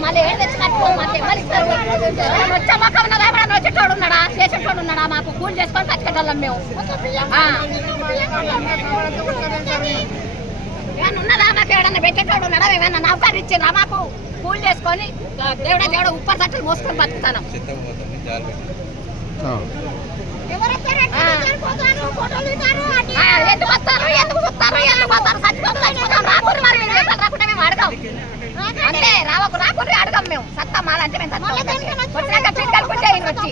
మళ్ళీ ఏం తెచ్చి మాకు ఎవరు ఇస్తారు మనం వచ్చేటోడు ఉన్నాడా చేసేటోడు ఉన్నాడా మాకు కూలి చేసుకొని కట్టుకెళ్ళాం మేము ఎవడన్నా పెట్టేటోడు ఉన్నాడా? ఏమన్నా నౌకర్ ఇచ్చిండ్రా మాకు కూలి చేసుకొని దేవుడ దేవుడ ఉప్పర్ తట్టలు మోసుకొని బతుకుతాను. ఆ. ఆ, ఎందుకు వస్తారు? ఎందుకు చూస్తారు ఎందుకు వస్తారు? చచ్చిపోతారు చచ్చిపోతాం రాకుండా మరి మీరు చెప్పాలి రాకుండా మేము అడగాం అంతే రావకు రాకుండా అడగాం మేము. సత్తా మాలంటే మేము సత్తా వచ్చినాక వచ్చి.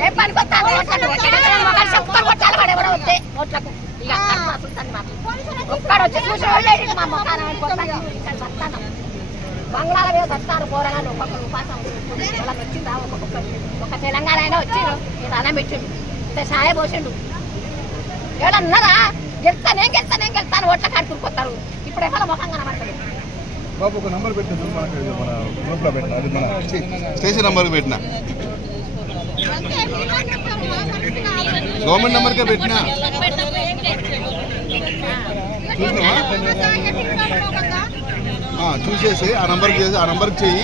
ఏం పనికి వచ్చి చూసి మా సత్తాను బంగ్లాల మీద వస్తారు పోరగాళ్ళు ఒక్కొక్కరు ఉపాసం వాళ్ళకి వచ్చిందా ఒక్కొక్కరు ఒక తెలంగాణ అయినా వచ్చిండు ఇది అన్నం పెట్టిండు ఇంత సాయ పోసిండు ఎవడన్నారా గెలుస్తానేం గెలుస్తానేం గెలుస్తాను ఓట్ల కాడుకుని ఇప్పుడు ఎక్కడ ముఖం కనబడతాడు బాబు ఒక నంబర్ పెట్టిన. మనకి మన గ్రూప్లో పెట్టిన అది మన స్టేషన్ నెంబర్కి పెట్టిన గవర్నమెంట్ నెంబర్కే పెట్టిన. చూసేసి ఆ నంబర్కి చేసి ఆ నంబర్కి చేయి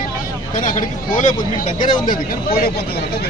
కానీ అక్కడికి పోలేకపోతుంది మీకు దగ్గరే ఉంది అది. కానీ పోలేకపోతుంది